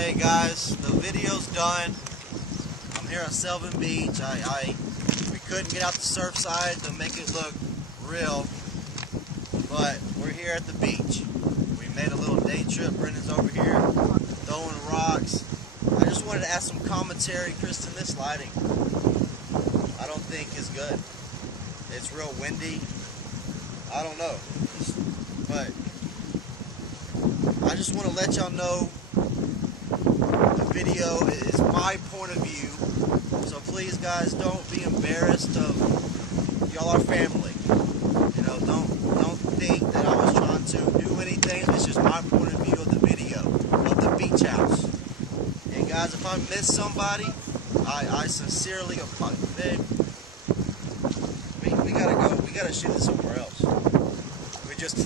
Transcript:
Hey guys, the video's done. I'm here on Sylvan Beach. We couldn't get out the surf side to make it look real, but we're here at the beach. We made a little day trip. Brendan's over here throwing rocks. I just wanted to add some commentary. Kristen, this lighting I don't think is good. It's real windy. I don't know, but I just want to let y'all know the video is my point of view, so please guys, don't be embarrassed of y'all are family. You know, don't think that I was trying to do anything. It's just my point of view of the video of the beach house. And guys, if I miss somebody, I sincerely apologize. We gotta go. We gotta shoot it somewhere else. We just